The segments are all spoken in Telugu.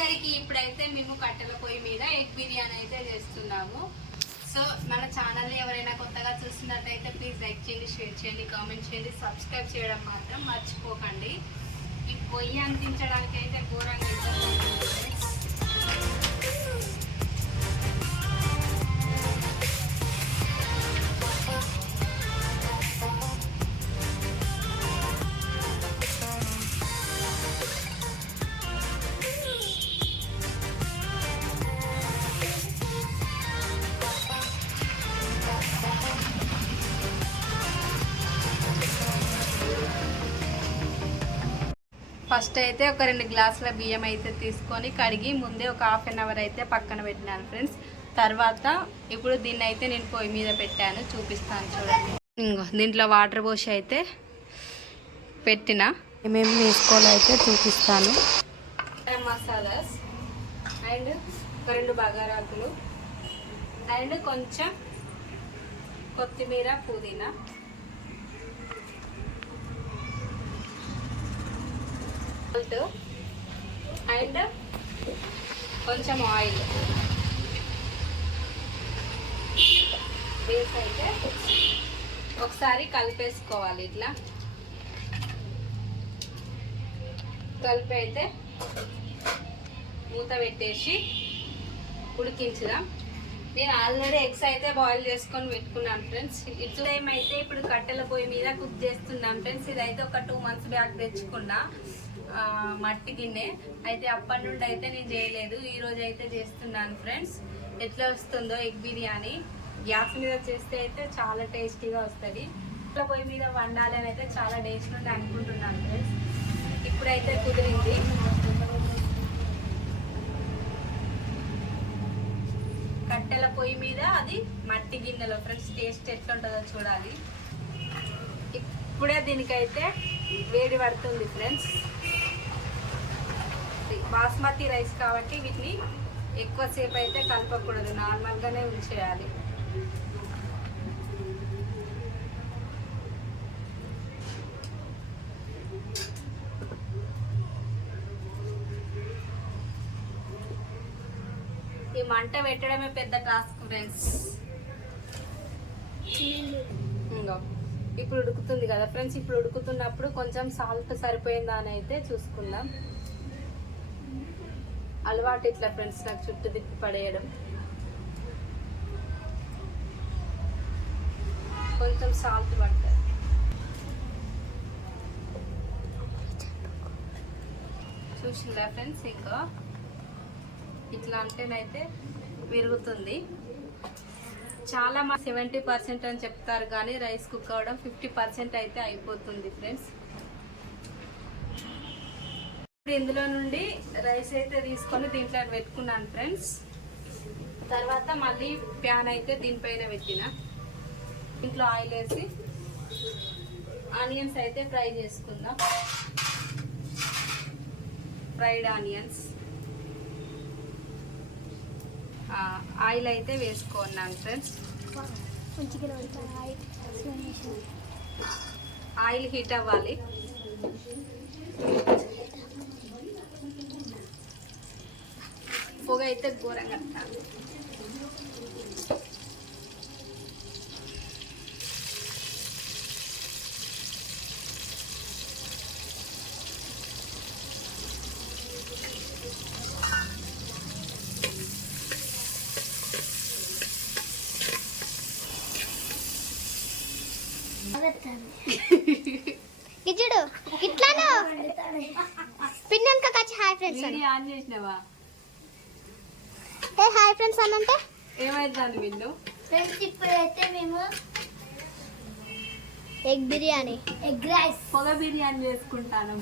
అందరికి ఇప్పుడైతే మేము కట్టెల పొయ్యి మీద ఎగ్ బిర్యానీ అయితే చేస్తున్నాము. సో మన ఛానల్ని ఎవరైనా కొత్తగా చూస్తున్నట్టయితే ప్లీజ్ లైక్ చేయండి షేర్ చేయండి కామెంట్ చేయండి సబ్స్క్రైబ్ చేయడం మాత్రం మర్చిపోకండి. ఈ పొయ్యి అందించడానికి అయితే ఘోరంగా ఫస్ట్ అయితే ఒక రెండు గ్లాసుల బియ్యం అయితే తీసుకొని కడిగి ముందే ఒక హాఫ్ అన్ అవర్ అయితే పక్కన పెట్టినాను ఫ్రెండ్స్. తర్వాత ఇప్పుడు దీన్ని అయితే నేను పొయ్యి మీద పెట్టాను చూపిస్తాను చూడండి. ఇంకో దీంట్లో వాటర్ పోసి అయితే పెట్టిన. ఏమేమి వేసుకోవాలో అయితే చూపిస్తాను. మసాలాస్ అండ్ ఒక రెండు బగారాకులు అండ్ కొంచెం కొత్తిమీర పుదీనా. అండ్ కొంచెం ఆయిల్ బీన్స్ అయితే ఒకసారి కలిపేసుకోవాలి ఇట్లా. కలిపి అయితే మూత పెట్టేసి ఉడికించుదాం. నేను ఆల్రెడీ ఎగ్స్ అయితే బాయిల్ చేసుకొని పెట్టుకున్నాను ఫ్రెండ్స్. ఇట్లా ఏమైతే ఇప్పుడు కట్టెల పొయ్యి మీద కుక్ చేస్తున్నాను ఫ్రెండ్స్. ఇదైతే ఒక టూ మంత్స్ బ్యాక్ తెచ్చుకున్నా. మట్టి గిన్నె. అయితే అప్పటి నుండి అయితే నేను చేయలేదు. ఈరోజు అయితే చేస్తున్నాను ఫ్రెండ్స్. ఎట్లా వస్తుందో ఎగ్ బిర్యానీ. గ్యాస్ మీద చేస్తే అయితే చాలా టేస్టీగా వస్తుంది. ఇట్లా పొయ్యి మీద వండాలి అని అయితే చాలా టేస్ట్ నుండి అనుకుంటున్నాను ఫ్రెండ్స్. ఇప్పుడైతే కుదిరింది. కట్టెల పొయ్యి మీద అది మట్టి గిన్నెలో ఫ్రెండ్స్ టేస్ట్ ఎట్లా ఉంటుందో చూడాలి. ఇప్పుడే దీనికైతే వేడి పడుతుంది ఫ్రెండ్స్. బాస్మతి రైస్ కాబట్టి వీటిని ఎక్కువసేపు అయితే కలపకూడదు. నార్మల్గానే ఉంచేయాలి. ఈ మంట పెట్టడమే పెద్ద టాస్క్ ఫ్రెండ్స్. ఇప్పుడు ఉడుకుతుంది కదా ఫ్రెండ్స్. ఇప్పుడు ఉడుకుతున్నప్పుడు కొంచెం సాల్ట్ సరిపోయిందా అని అయితే చూసుకుందాం. అలవాటు ఇట్లా ఫ్రెండ్స్ నాకు చుట్టూ తిప్పి పడేయడం. కొంచెం సాల్ట్ పడతారు చూసిందా ఫ్రెండ్స్ ఇంకా? ఇట్లా అంటేనైతే విరుగుతుంది చాలా మా సెవెంటీ పర్సెంట్ అని చెప్తారు కానీ రైస్ కుక్ అవ్వడం ఫిఫ్టీ పర్సెంట్ అయితే అయిపోతుంది ఫ్రెండ్స్ ఇందులో నుండి రైస్ అయితే తీసుకొని దీంట్లో పెట్టుకున్నాను ఫ్రెండ్స్. తర్వాత మళ్ళీ ప్యాన్ అయితే దీనిపైన పెట్టిన. దీంట్లో ఆయిల్ వేసి ఆనియన్స్ అయితే ఫ్రై చేసుకుందాం. Fried onions. ఆయిల్ అయితే వేసుకున్నాను ఫ్రెండ్స్. ఆయిల్ హీట్ అవ్వాలి. పొగ అయితే ఘోరంగా ఇచ్చుడు ఇట్లాను. పిన్నెనక కచ్చి హాయ్ ఫ్రెండ్స్ ఆన్ చేసినావా? ఫ్రెండ్స్ అని అంటే ఏమైంది వీళ్ళు ఫ్రెండ్స్ ఇప్పుడైతే మేము ఎగ్ బిర్యానీ. ఎగ్ రైస్ పొగ బిర్యానీ చేసుకుంటాను.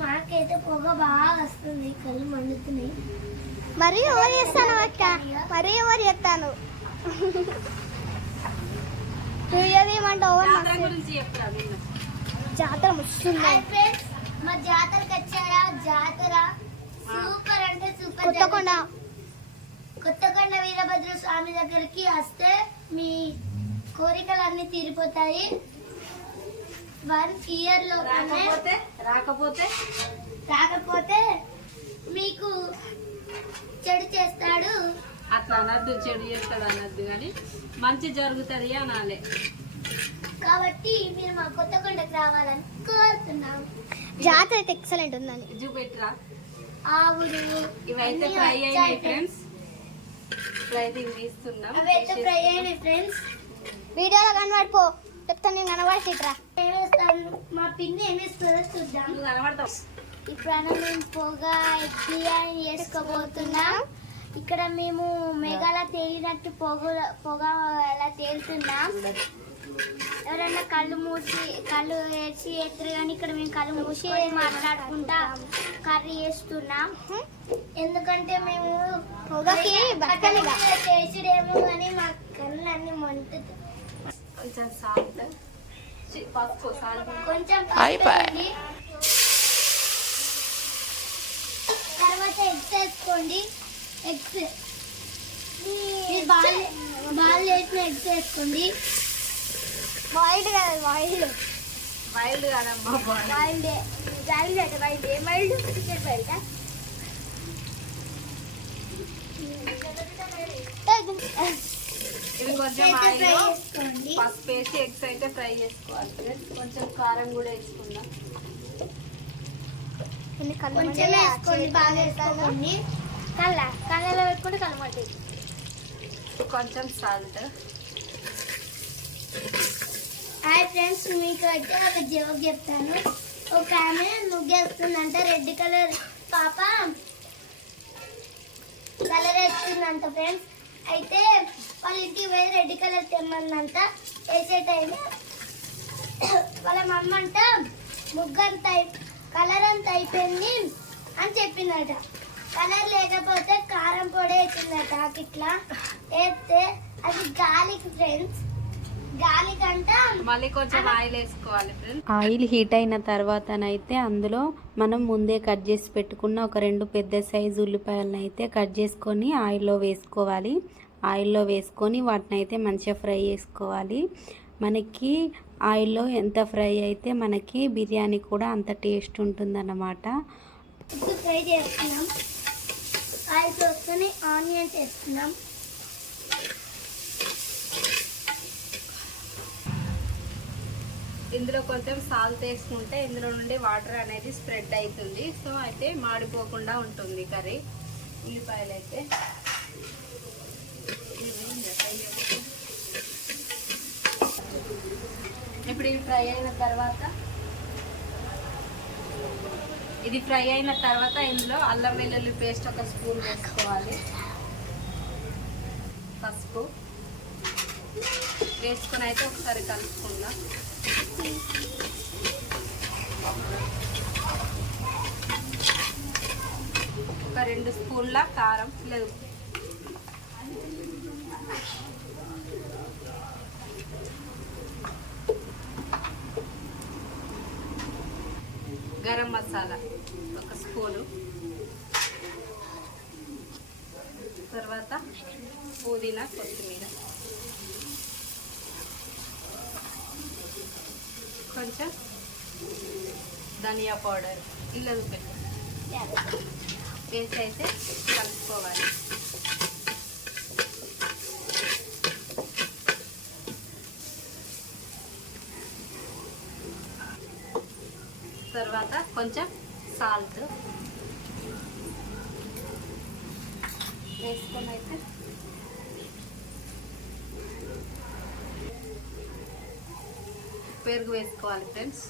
మాకైతే పొగ బాగా వస్తుంది కళ్ళు మండుతున్నాయి. మరి ఎవరు చేస్తాను అక్క? మరి ఎవరు చేస్తాను? ఏమంటే జాతర వస్తుంది మా జాతరకు వచ్చారా? జాతర? సూపర్ అంటే సూపర్ కొత్తకొండ కొత్తకొండ వీరభద్ర స్వామి దగ్గరికి వస్తే మీ కోరికలు అన్ని తీరిపోతాయి. వన్ ఇయర్లోనే రాకపోతే రాకపోతే? కాకపోతే మీకు చెడు చేస్తాడు. అట్లా అనద్దు చెడు చేస్తాడు అనద్దు కానీ మంచి జరుగుతుంది అనాలే. కాబట్టి మీరు మా కొత్త కొండకు రావాలని కోరుతున్నాం జాతర అయితే ఎక్సలెంట్ ఉందని చూపెట్టురా. ఆవులు ఇవైతే ఫ్రై అయినాయి ఫ్రెండ్స్ తీస్తున్నాం అవైతే ఫ్రై అయినాయి ఫ్రెండ్స్ వీడియోలో కనబడిపో. చెప్తాను నేను కనబడిట్రా ఏమేస్తాను మా పిన్ని ఏమేస్తుందో చూద్దాం. నువ్వు కనబడతావు. ఇప్పుడు మేము పొగ బిర్యానీ చేసుకోబోతున్నాం ఇక్కడ మేము మేఘాల తేలినట్టు పొగ పొగ ఎలా తేలుతున్నాం. ఎవరైనా కళ్ళు మూసి కళ్ళు వేసి ఎత్తురు కానీ ఇక్కడ మేము కళ్ళు మూసి మాట్లాడుకుంటా కర్రీ చేస్తున్నాం. ఎందుకంటే మేము పొగకి. చేసుడేమో కానీ మా కళ్ళు అన్ని మంటుంది కొంచెం సాల్ట్. కొంచెం. తర్వాత ఎగ్స్ వేసుకోండి. ఎగ్స్. బాల్ బాల్ చేసిన ఎగ్స్ వేసుకోండి. వైల్డ్ కదా వైల్డ్ వైల్డ్ కాదమ్మా వైల్డ్ వైల్డ్ అంటే వైల్డ్ ఏ వైల్డ్ చికెన్ వైల్డ్ ఇది కొంచెం ఫ్రై ఆయిల్ చేసుకోండి. పసుపు వేసి ఎగ్స్ అయితే ఫ్రై చేసుకోవాలి. కొంచెం కారం కూడా వేసుకుందాం. కొంచెం వేసుకోండి బాగా వేసుకోండి. కళ్ళ కళ్ళలో పెట్టుకుంటే కొంచెం సాల్ట్ హాయ్ ఫ్రెండ్స్ మీకు అయితే ఒక జోక్ చెప్తాను. ఒక ఆమె ముగ్గేస్తుందంట రెడ్ కలర్ పాప కలర్ వేస్తుందంట ఫ్రెండ్స్. అయితే వాళ్ళ ఇంటికి పోయి రెడ్ కలర్ తెమ్మందంట వేసే టైం వాళ్ళ మమ్మ అంట ముగ్గు అంత కలర్ అంత అయిపోయింది అని చెప్పిందట. కలర్ లేకపోతే కారం పొడి వేసిందట ఇట్లా వేస్తే అది గాలికి ఫ్రెండ్స్. మళ్ళీ కొంచెం ఆయిల్ వేసుకోవాలి ఫ్రెండ్స్. ఆయిల్ హీట్ అయిన తర్వాతనైతే అందులో మనం ముందే కట్ చేసి పెట్టుకున్న ఒక రెండు పెద్ద సైజు ఉల్లిపాయలను అయితే కట్ చేసుకొని ఆయిల్లో వేసుకోవాలి. ఆయిల్లో వేసుకొని వాటిని అయితే మంచిగా ఫ్రై చేసుకోవాలి. మనకి ఆయిల్లో ఎంత ఫ్రై అయితే మనకి బిర్యానీ కూడా అంత టేస్ట్ ఉంటుందన్నమాట. ఫ్రై చేస్తున్నాం. ఆయిల్ ఆనియన్స్ వేస్తున్నాం. ఇందులో కొంచెం సాల్ట్ వేసుకుంటే ఇందులో నుండి వాటర్ అనేది స్ప్రెడ్ అవుతుంది. సో అయితే మాడిపోకుండా ఉంటుంది కర్రీ. ఉల్లిపాయలు అయితే ఇప్పుడు ఇవి ఫ్రై అయిన తర్వాత ఇది ఫ్రై అయిన తర్వాత ఇందులో అల్లం వెల్లుల్లి పేస్ట్ ఒక స్పూన్ వేసుకోవాలి పసుపు వేసుకొని అయితే ఒకసారి కలుపుకుందాం. ఒక రెండు స్పూన్ల కారం లేదు. గరం మసాలా ఒక స్పూను. తర్వాత పుదీనా కొత్తిమీర. కొంచెం ధనియా పౌడర్ ఇలా పెట్టు వేసి అయితే కలుపుకోవాలి. తర్వాత కొంచెం సాల్ట్ వేసుకొని అయితే పెరుగు వేసుకోవాలి ఫ్రెండ్స్.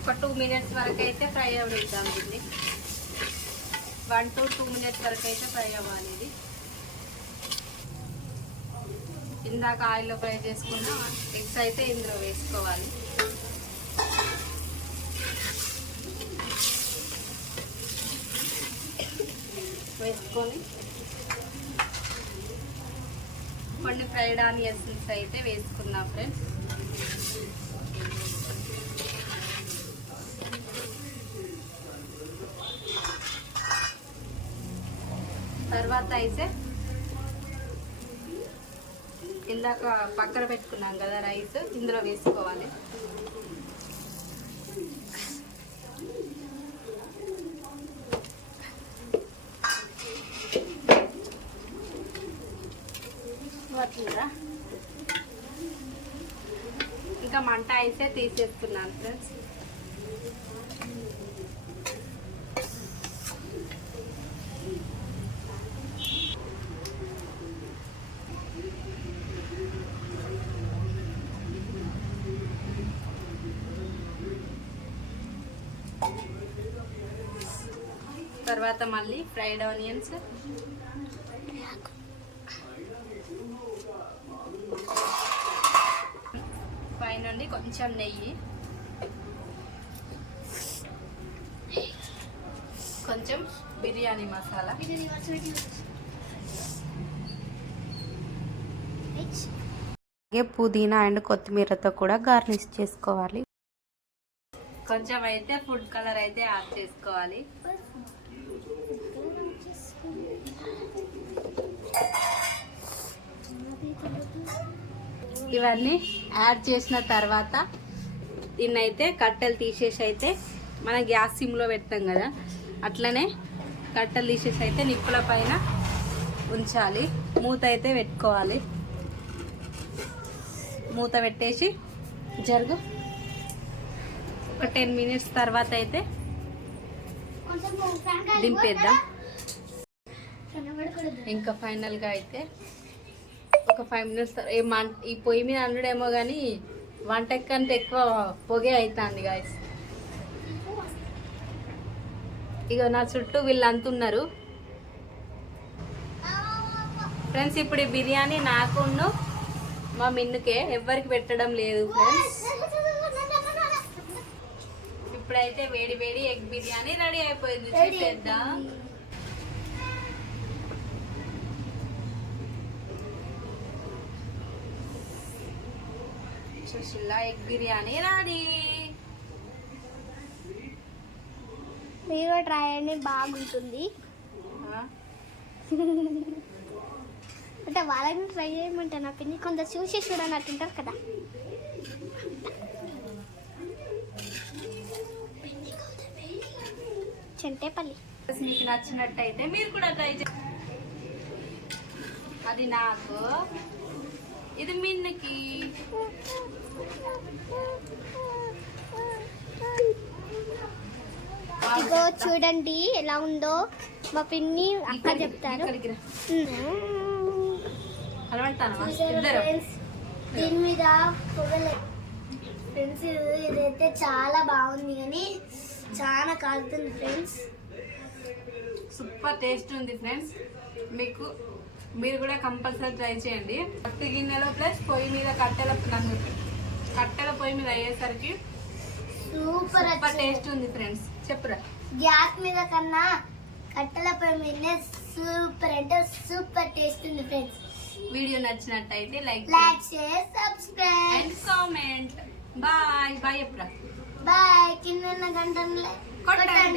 ఒక టూ మినిట్స్ వరకు అయితే ఫ్రై అవ్వడం వన్ టు టూ మినిట్స్ వరకు అయితే ఫ్రై అవ్వాలి ఇది. ఇందాక ఆయిల్లో ఫ్రై చేసుకున్న ఎగ్స్ అయితే ఇందులో వేసుకోవాలి. వేసుకొని కొన్ని ఫ్రైడ్ ఆనియన్స్ అయితే వేసుకున్నా ఫ్రెండ్స్. తర్వాత అయితే ఇందాక పక్కన పెట్టుకున్నాం కదా రైస్ ఇందులో వేసుకోవాలి. పట్టిందా ఇంకా మంట అయితే తీసేస్తున్నాను ఫ్రెండ్స్. తర్వాత మళ్ళీ ఫ్రైడ్ ఆనియన్స్. పైనుండి కొంచెం నెయ్యి. కొంచెం బిర్యానీ మసాలా. అలాగే పుదీనా అండ్ కొత్తిమీరతో కూడా గార్నిష్ చేసుకోవాలి. కొంచెం అయితే ఫుడ్ కలర్ అయితే యాడ్ చేసుకోవాలి. ఇవన్నీ యాడ్ చేసిన తర్వాత దీన్ని అయితే కట్టెలు తీసేసి అయితే మన గ్యాస్ సిమ్లో పెడతాం కదా అట్లనే కట్టెలు తీసేసి అయితే నిప్పుల పైన ఉంచాలి. మూత అయితే పెట్టుకోవాలి. మూత పెట్టేసి జరుగు. ఒక టెన్ మినిట్స్ తర్వాత అయితే దింపేద్దాం. ఇంకా ఫైనల్గా అయితే ఒక ఫైవ్ మినిట్స్ ఈ పొయ్యి మీద అండుడేమో కానీ వంట కంటే ఎక్కువ పొగే అవుతుంది గాయస్ ఇక నా చుట్టూ వీళ్ళు అంతున్నారు ఫ్రెండ్స్ ఇప్పుడు ఈ బిర్యానీ నాకును మా మిన్నుకే ఎవ్వరికి పెట్టడం లేదు ఫ్రెండ్స్. ఇప్పుడైతే వేడి వేడి ఎగ్ బిర్యానీ రెడీ అయిపోయింది చూసేద్దాం. Sushila egg biryani ready. మీరు ట్రై చేయండి బాగుంటుంది. అంటే వాళ్ళని ట్రై చేయమంటే నా పిన్ని కొంత చూసి చూడనట్టు ఉంటారు కదా. చెంటేపల్లి. మీకు నచ్చినట్టయితే మీరు కూడా ట్రై చేయండి అది నాకు. ఇది మిన్నకి. చూడండి ఎలా ఉందో. మా పిన్ని అక్క చెప్తారు. దీని మీద పొగలే. ఫ్రెండ్స్ ఇదైతే చాలా బాగుంది కానీ చాలా కాలుతుంది ఫ్రెండ్స్ సూపర్ టేస్ట్ ఉంది ఫ్రెండ్స్ మీకు మీరు కూడా కంపల్సరీ ట్రై చేయండి. పత్తి గిన్నెలో ప్లస్ పొయ్యి మీద కట్టెల కట్టెల పొయ్యి మీద అయ్యేసరికి సూపర్ సూపర్ టేస్ట్ ఉంది ఫ్రెండ్స్ చెప్పురా. గ్యాస్ మీద కన్నా కట్టెల పొయ్యి మీదనే సూపర్ అంటే సూపర్ టేస్ట్ ఉంది ఫ్రెండ్స్. వీడియో నచ్చినట్టయితే like like share subscribe. And comment. Bye bye చెప్పురా. బాయ్ కింద గంటలే కొట్టండి.